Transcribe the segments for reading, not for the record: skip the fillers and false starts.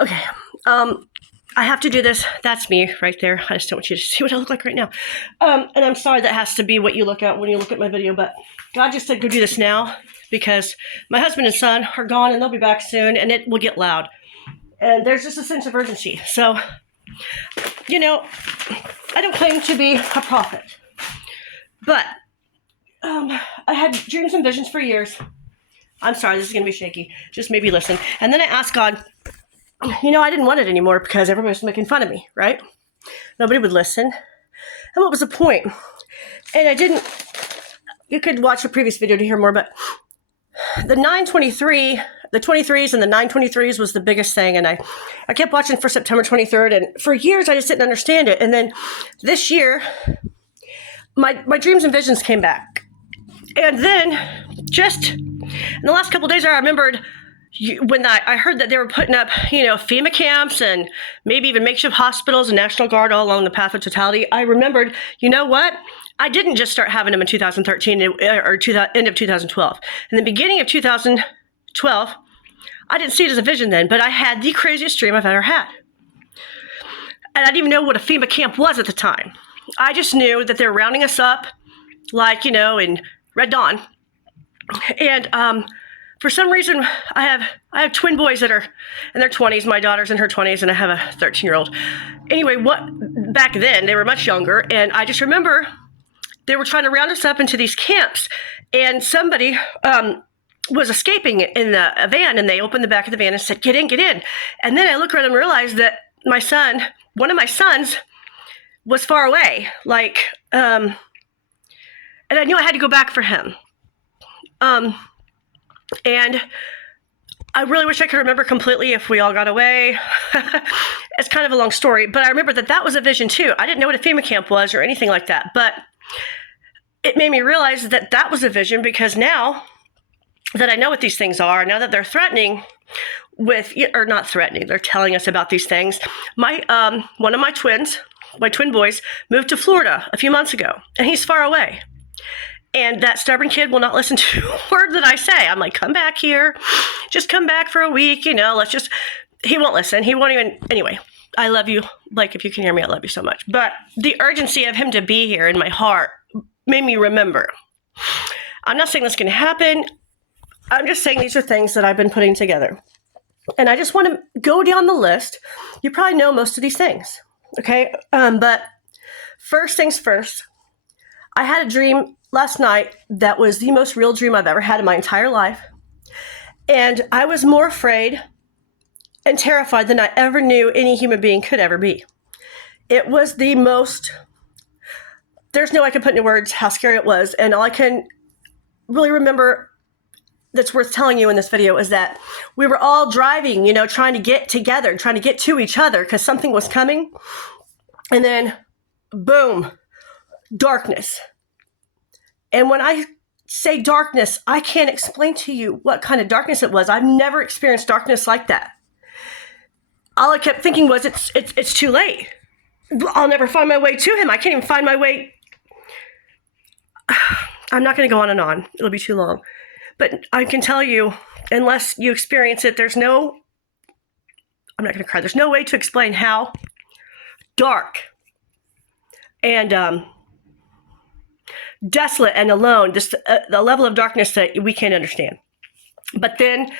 Okay. I have to do this. That's me right there. I just don't want you to see what I look like right now. And I'm sorry that has to be what you look at when you look at my video, but God just said go do this now because my husband and son are gone and they'll be back soon and it will get loud. And there's just a sense of urgency. So, you know, I don't claim to be a prophet, but I had dreams and visions for years. I'm sorry, this is going to be shaky. Just maybe listen. And then I asked God, you know, I didn't want it anymore because everybody was making fun of me, right? Nobody would listen. And what was the point? And I didn't, you could watch a previous video to hear more, but the 923, the 23s and the 923s was the biggest thing. And I kept watching for September 23rd. And for years, I just didn't understand it. And then this year, my dreams and visions came back. And then just in the last couple of days, I remembered when I heard that they were putting up, you know, FEMA camps and maybe even makeshift hospitals and National Guard all along the path of totality. I remembered, you know what? I didn't just start having them in 2013 or end of 2012. In the beginning of 2012, I didn't see it as a vision then, but I had the craziest dream I've ever had. And I didn't even know what a FEMA camp was at the time. I just knew that they were rounding us up, like, you know, in Red Dawn. And for some reason, I have twin boys that are in their 20s. My daughter's in her 20s, and I have a 13-year-old. Anyway, back then, they were much younger, and I just remember they were trying to round us up into these camps, and somebody was escaping in a van, and they opened the back of the van and said, get in, get in. And then I looked around and realized that my son, one of my sons, was far away, like, and I knew I had to go back for him. And I really wish I could remember completely if we all got away. It's kind of a long story, but I remember that was a vision too. I didn't know what a FEMA camp was or anything like that, but it made me realize that was a vision because now that I know what these things are, now that they're threatening or not threatening, they're telling us about these things. One of my twin boys moved to Florida a few months ago, and he's far away. And that stubborn kid will not listen to a word that I say. I'm like, come back here. Just come back for a week, you know, he won't listen. He won't even, anyway, I love you. Like, if you can hear me, I love you so much. But the urgency of him to be here in my heart made me remember. I'm not saying that's going to happen. I'm just saying these are things that I've been putting together. And I just want to go down the list. You probably know most of these things, okay? But first things first, I had a dream last night that was the most real dream I've ever had in my entire life. And I was more afraid and terrified than I ever knew any human being could ever be. It was the most, there's no way I can put into words how scary it was. And all I can really remember that's worth telling you in this video is that we were all driving, you know, trying to get together, trying to get to each other because something was coming. And then, boom, darkness. And when I say darkness, I can't explain to you what kind of darkness it was. I've never experienced darkness like that. All I kept thinking was, it's too late. I'll never find my way to him. I can't even find my way. I'm not going to go on and on. It'll be too long. But I can tell you, unless you experience it, I'm not going to cry. There's no way to explain how dark and desolate and alone, just the level of darkness that we can't understand. But then,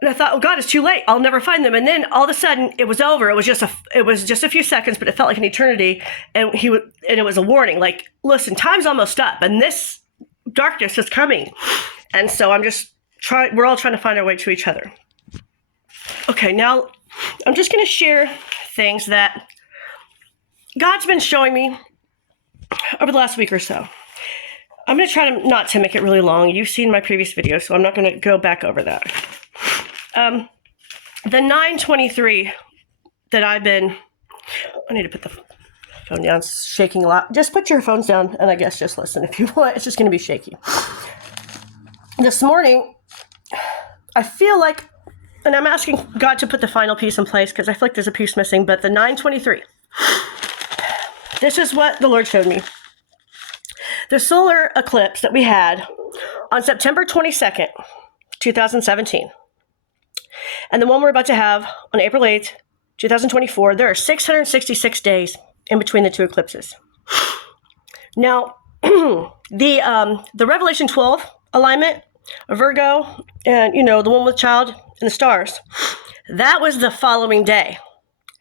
and I thought, oh God, it's too late. I'll never find them. And then all of a sudden, it was over. It was just a few seconds, but it felt like an eternity. And it was a warning, like, listen, time's almost up, and this darkness is coming. And so we're all trying to find our way to each other. Okay, now I'm just going to share things that God's been showing me over the last week or so. I'm going to try not to make it really long. You've seen my previous video, so I'm not going to go back over that. The 923 that I need to put the phone down. It's shaking a lot. Just put your phones down, and I guess just listen if you want. It's just going to be shaky. This morning, I feel like, and I'm asking God to put the final piece in place because I feel like there's a piece missing, but the 923, this is what the Lord showed me. The solar eclipse that we had on September 22nd, 2017. And the one we're about to have on April 8th, 2024, there are 666 days in between the two eclipses. Now, the Revelation 12 alignment, Virgo, and, the one with child and the stars, that was the following day,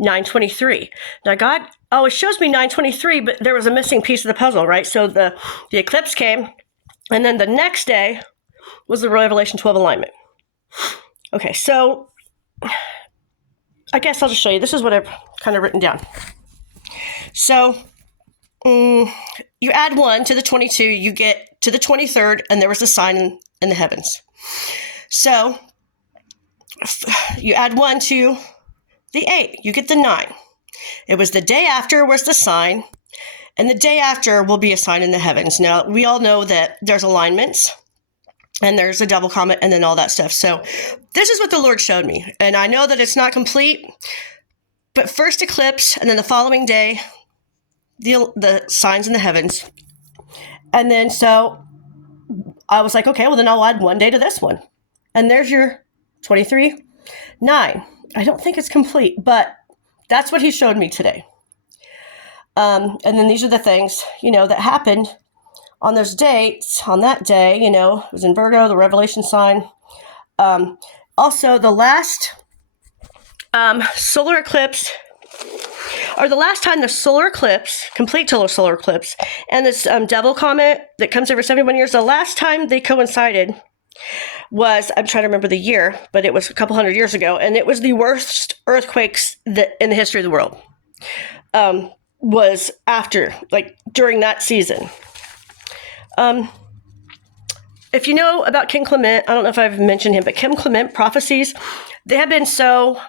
9/23. Now, God always shows me 9/23, but there was a missing piece of the puzzle, right? So the eclipse came, and then the next day was the Revelation 12 alignment. Okay, so I guess I'll just show you. This is what I've kind of written down. So you add 1 to the 22, you get to the 23rd, and there was a sign in the heavens. So you add 1 to the 8, you get the 9. It was the day after was the sign, and the day after will be a sign in the heavens. Now, we all know that there's alignments, and there's a double comet, and then all that stuff. So this is what the Lord showed me. And I know that it's not complete, but first eclipse, and then the following day, the signs in the heavens. And then so I was like, okay, well then I'll add 1 day to this one. And there's your 23, 9. I don't think it's complete, but that's what he showed me today. And then these are the things, that happened on those dates, on that day, it was in Virgo, the Revelation sign. Also, the last solar eclipse, or the last time the solar eclipse, complete total solar eclipse, and this double comet that comes every 71 years, the last time they coincided was, I'm trying to remember the year, but it was a couple hundred years ago, and it was the worst earthquakes in the history of the world. Was after, during that season. If you know about King Clement, I don't know if I've mentioned him, but King Clement prophecies, they have been so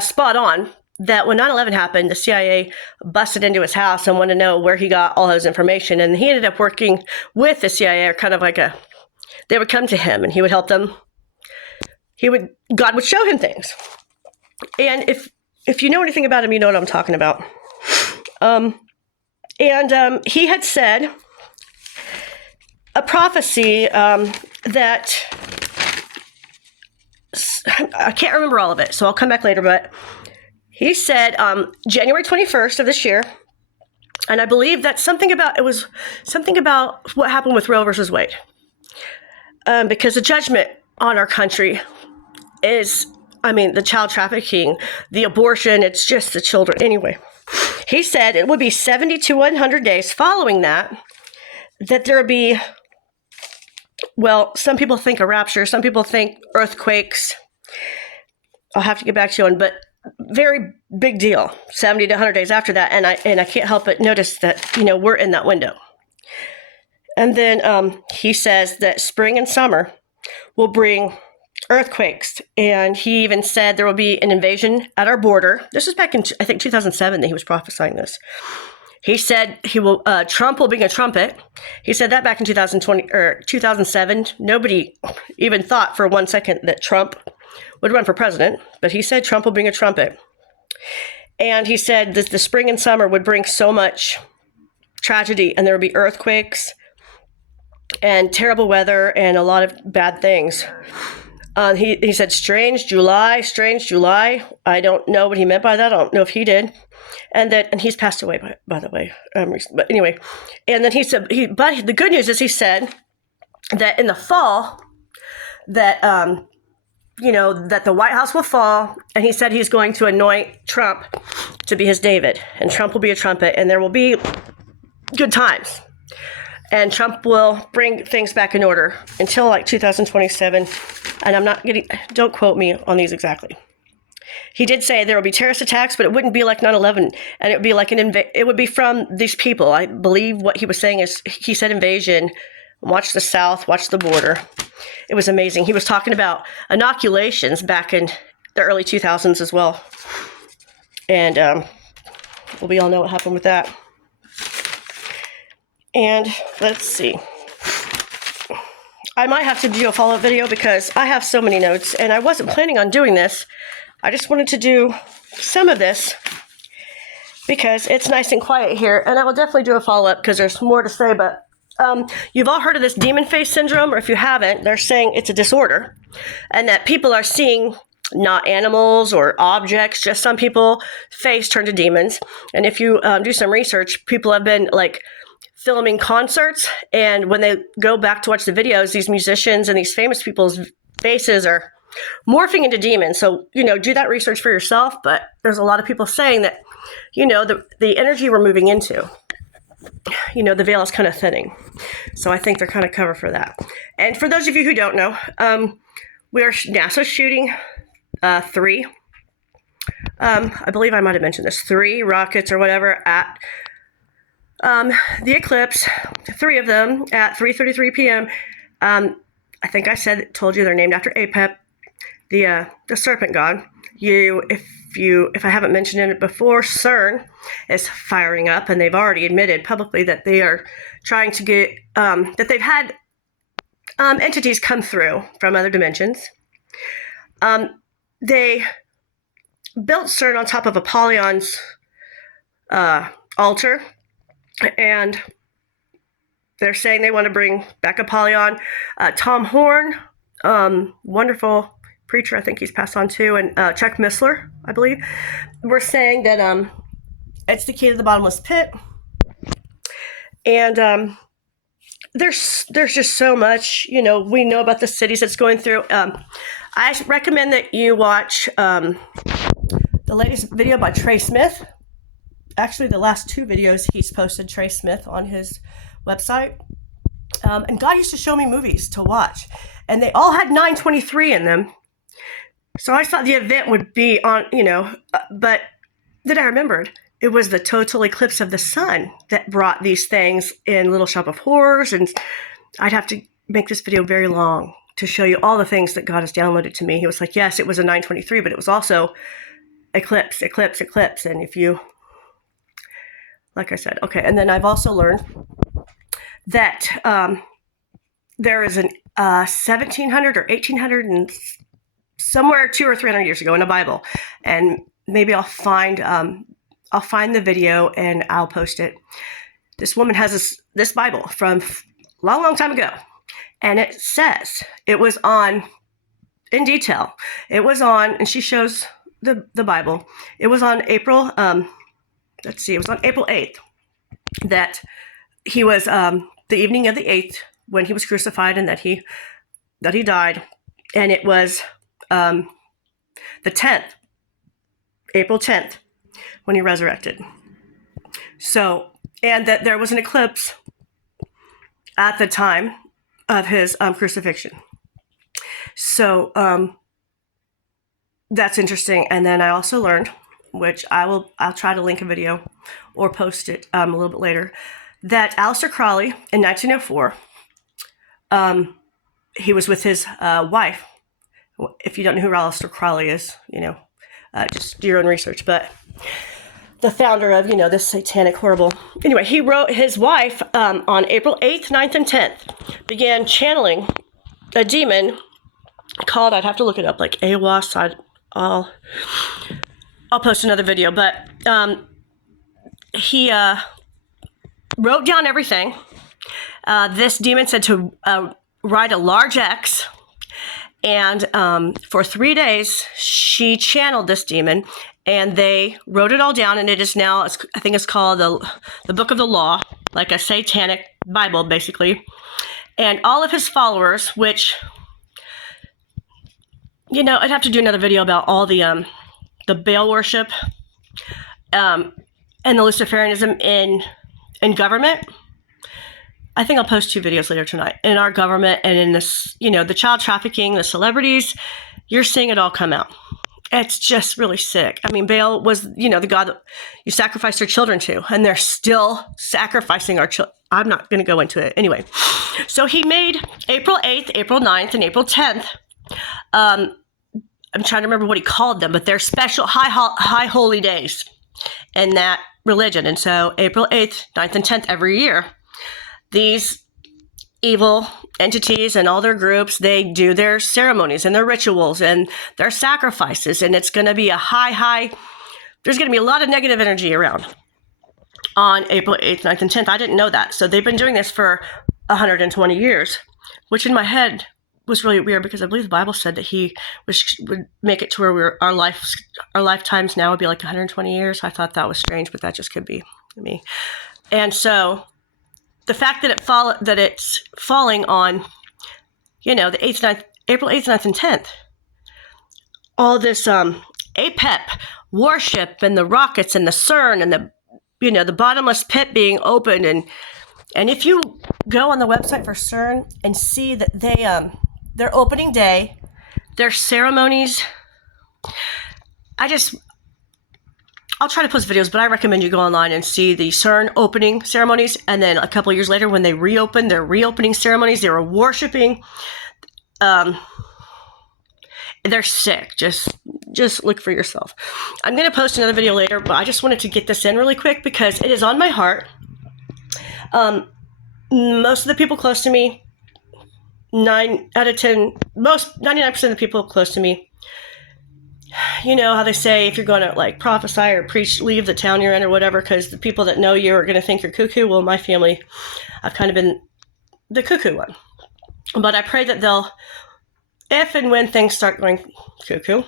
spot on that when 9/11 happened, the CIA busted into his house and wanted to know where he got all his information. And he ended up working with the CIA, or kind of they would come to him and he would help them. God would show him things. And if you know anything about him, you know what I'm talking about. He had said a prophecy that I can't remember all of it, so I'll come back later, but he said January 21st of this year, and I believe that's something about what happened with Roe versus Wade, because the judgment on our country is, the child trafficking, the abortion, it's just the children. Anyway, he said it would be 70 to 100 days following that there would be, well, some people think a rapture, some people think earthquakes. I'll have to get back to you on, but very big deal, 70 to 100 days after that. And I can't help but notice that, we're in that window. And then he says that spring and summer will bring earthquakes. And he even said there will be an invasion at our border. This was back in, I think, 2007 that he was prophesying this. He said Trump will bring a trumpet. He said that back in 2020 or 2007. Nobody even thought for 1 second that Trump would run for president, but he said Trump will bring a trumpet. And he said that the spring and summer would bring so much tragedy, and there would be earthquakes and terrible weather and a lot of bad things. He said strange July. I don't know what he meant by that. I don't know if he did. And he's passed away, by the way. But anyway, and then he said, but the good news is he said that in the fall, that that the White House will fall, and he said he's going to anoint Trump to be his David, and Trump will be a trumpet, and there will be good times, and Trump will bring things back in order until 2027. And don't quote me on these exactly. He did say there will be terrorist attacks, but it wouldn't be like 9/11, and it would be like it would be from these people. I believe what he was saying is, he said invasion. Watch the South, watch the border. It was amazing. He was talking about inoculations back in the early 2000s as well. And we all know what happened with that. And let's see. I might have to do a follow-up video because I have so many notes, and I wasn't planning on doing this. I just wanted to do some of this because it's nice and quiet here, and I will definitely do a follow-up because there's more to say. But you've all heard of this demon face syndrome, or if you haven't, they're saying it's a disorder, and that people are seeing not animals or objects, just some people face turn to demons. And if you do some research, people have been like filming concerts, and when they go back to watch the videos, these musicians and these famous people's faces are morphing into demons. So, do that research for yourself, but there's a lot of people saying that, the energy we're moving into, the veil is kind of thinning. So I think they're kind of cover for that. And for those of you who don't know, NASA's shooting 3, I believe I might have mentioned this, 3 rockets or whatever at the Eclipse, 3 of them at 3:33 p.m. I think I told you they're named after Apep, the serpent god. If I haven't mentioned it before, CERN is firing up, and they've already admitted publicly that they are trying to get that they've had entities come through from other dimensions. They built CERN on top of Apollyon's altar, and they're saying they want to bring back Apollyon. Tom Horn, wonderful preacher, I think he's passed on too, and Chuck Missler, I believe, were saying that it's the key to the bottomless pit. And there's just so much, we know about the cities it's going through. I recommend that you watch the latest video by Trey Smith. Actually, the last 2 videos he's posted, Trey Smith, on his website. And God used to show me movies to watch, and they all had 923 in them. So I thought the event would be on, but then I remembered it was the total eclipse of the sun that brought these things in Little Shop of Horrors. And I'd have to make this video very long to show you all the things that God has downloaded to me. He was like, yes, it was a 923, but it was also eclipse. And if you, like I said, okay. And then I've also learned that there is an 1700 or 1800 and somewhere 200 or 300 years ago in the Bible, and maybe I'll find the video and I'll post it. This woman has this Bible from long time ago, and it says it was on, in detail, it was on, and she shows the Bible. It was on April, it was on April 8th that he was the evening of the 8th when he was crucified, and that he died, and it was the 10th, April 10th, when he resurrected. So, and that there was an eclipse at the time of his crucifixion. So, that's interesting. And then I also learned, which I'll try to link a video or post it a little bit later, that Aleister Crowley in 1904, he was with his wife. If you don't know who Aleister Crowley is, just do your own research. But the founder of, this satanic, horrible... Anyway, he wrote his wife on April 8th, 9th, and 10th, began channeling a demon called, I'd have to look it up, like Awas. I'll post another video. But he wrote down everything. This demon said to write a large X. And for 3 days, she channeled this demon, and they wrote it all down, and it is now, I think it's called the Book of the Law, like a satanic Bible, basically. And all of his followers, which, I'd have to do another video about all the Baal worship and the Luciferianism in government. I think I'll post 2 videos later tonight. In our government and in this, the child trafficking, the celebrities, you're seeing it all come out. It's just really sick. I mean, Baal was, the god that you sacrificed your children to, and they're still sacrificing our children. I'm not going to go into it. Anyway, so he made April 8th, April 9th, and April 10th. I'm trying to remember what he called them, but they're special high holy days in that religion. And so April 8th, 9th, and 10th every year, these evil entities and all their groups, they do their ceremonies and their rituals and their sacrifices. And it's going to be there's going to be a lot of negative energy around on April 8th, 9th, and 10th. I didn't know that. So they've been doing this for 120 years, which in my head was really weird because I believe the Bible said that he would make it to where our lifetimes now would be like 120 years. I thought that was strange, but that just could be me. And so the fact that it's falling on, the 8th, 9th, April 8th, 9th, and 10th, all this APEP warship and the rockets and the CERN and the bottomless pit being opened, and if you go on the website for CERN and see that their opening day, their ceremonies, I'll try to post videos, but I recommend you go online and see the CERN opening ceremonies. And then a couple of years later, when they reopened their reopening ceremonies, they were worshiping. They're sick. Just look for yourself. I'm going to post another video later, but I just wanted to get this in really quick because it is on my heart. Most of the people close to me, 9 out of 10, 99% of the people close to me, you know how they say if you're going to like prophesy or preach, leave the town you're in or whatever, because the people that know you are going to think you're cuckoo. Well, my family, I've kind of been the cuckoo one. But I pray that if and when things start going cuckoo,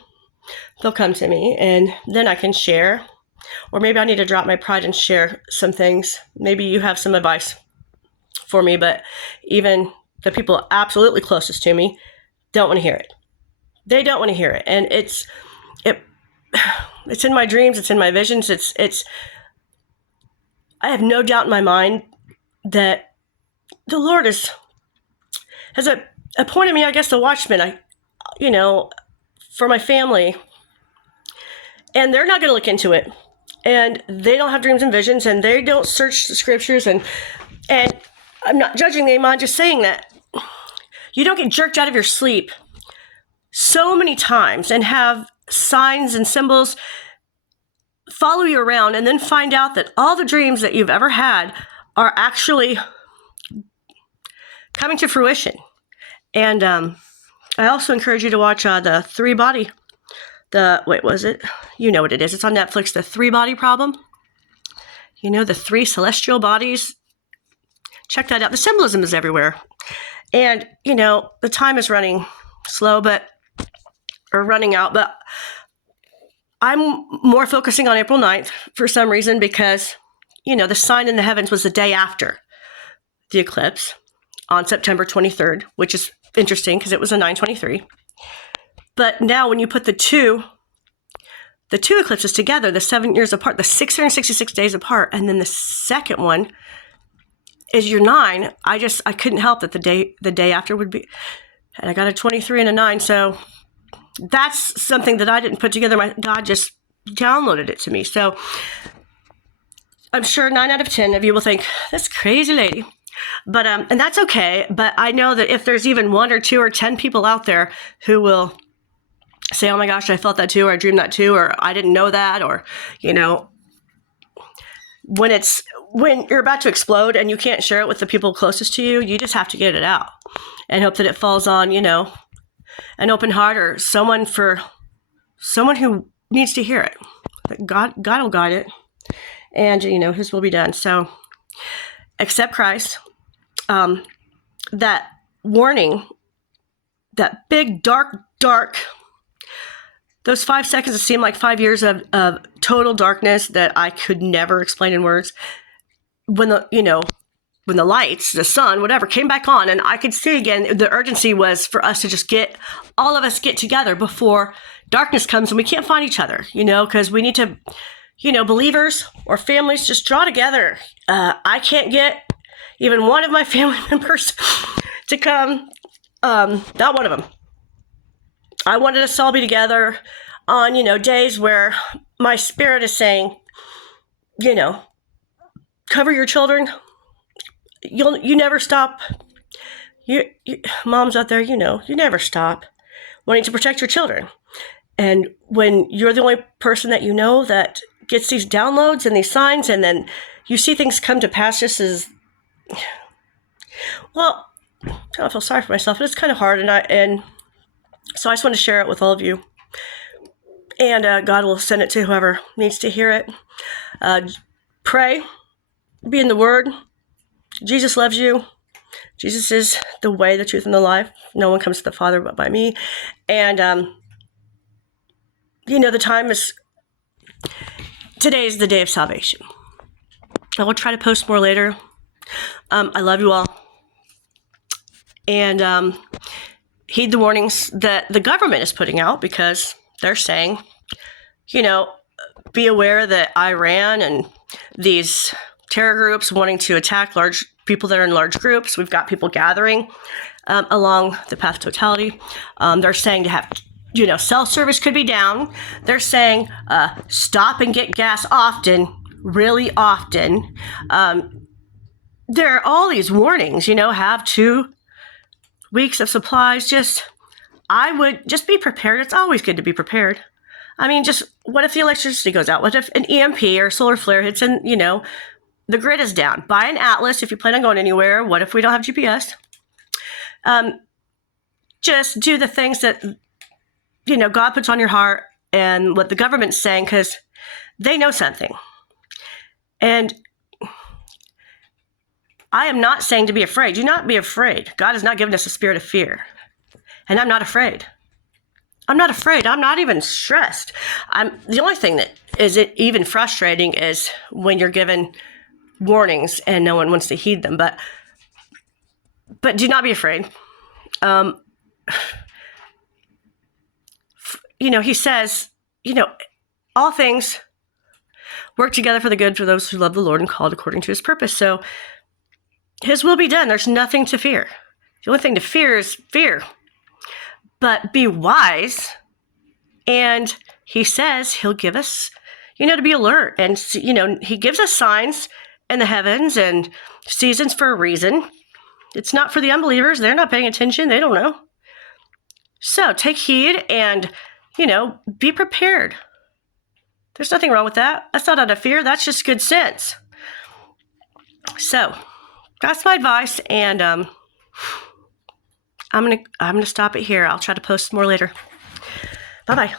they'll come to me and then I can share. Or maybe I need to drop my pride and share some things. Maybe you have some advice for me, but even the people absolutely closest to me don't want to hear it. They don't want to hear it. And it's in my dreams, it's in my visions, I have no doubt in my mind that the Lord has appointed me, I guess, the watchman, for my family. And they're not going to look into it. And they don't have dreams and visions, and they don't search the scriptures, and I'm not judging them, I'm just saying that you don't get jerked out of your sleep so many times and have signs and symbols follow you around and then find out that all the dreams that you've ever had are actually coming to fruition. And I also encourage you to watch the three-body, you know what it is. It's on Netflix, the three-body problem. The three celestial bodies. Check that out. The symbolism is everywhere. And, the time is running running out, but I'm more focusing on April 9th for some reason because, the sign in the heavens was the day after the eclipse on September 23rd, which is interesting because it was a 9/23. But now when you put the two eclipses together, the 7 years apart, the 666 days apart, and then the second one is your 9, I couldn't help that the day after would be, and I got a 23 and a 9, so that's something that I didn't put together. God just downloaded it to me. So I'm sure 9 out of 10 of you will think, this crazy lady. But and that's okay. But I know that if there's even 1 or 2 or 10 people out there who will say, oh my gosh, I felt that too, or I dreamed that too, or I didn't know that, or, when you're about to explode and you can't share it with the people closest to you, you just have to get it out and hope that it falls on, an open heart or someone who needs to hear it. God will guide it, and His will be done. So accept Christ. That warning, that big dark, those 5 seconds that seemed like 5 years of total darkness that I could never explain in words. When the lights, the sun, whatever, came back on, and I could see again, the urgency was for us to just all of us get together before darkness comes and we can't find each other, because we need to, believers or families just draw together. I can't get even one of my family members to come, not one of them. I wanted us to all be together on, days where my spirit is saying, cover your children. You never stop. You moms out there, you never stop wanting to protect your children. And when you're the only person that that gets these downloads and these signs, and then you see things come to pass just as, well, I don't feel sorry for myself, but it's kind of hard. And so I just want to share it with all of you. And God will send it to whoever needs to hear it. Pray, be in the Word. Jesus loves you. Jesus is the way, the truth, and the life. No one comes to the Father but by me. And, the time is, today is the day of salvation. I will try to post more later. I love you all. And heed the warnings that the government is putting out, because they're saying, be aware that Iran and these terror groups wanting to attack large people that are in large groups. We've got people gathering along the path to totality. They're saying to have, cell service could be down. They're saying stop and get gas often, really often. There are all these warnings, have 2 weeks of supplies. I would just be prepared. It's always good to be prepared. I mean, just what if the electricity goes out? What if an EMP or a solar flare hits and, the grid is down? Buy an atlas if you plan on going anywhere. What if we don't have GPS? Just do the things that, God puts on your heart and what the government's saying, because they know something. And I am not saying to be afraid. Do not be afraid. God has not given us a spirit of fear. And I'm not afraid. I'm not afraid. I'm not even stressed. The only thing that is even frustrating is when you're given warnings and no one wants to heed them. But do not be afraid. He says, all things work together for the good for those who love the Lord and called according to his purpose. So his will be done. There's nothing to fear. The only thing to fear is fear. But be wise. And he says he'll give us, to be alert. And, he gives us signs in the heavens and seasons for a reason. It's not for the unbelievers. They're not paying attention. They don't know. So take heed and, be prepared. There's nothing wrong with that. That's not out of fear. That's just good sense. So that's my advice. And I'm gonna stop it here. I'll try to post more later. Bye-bye.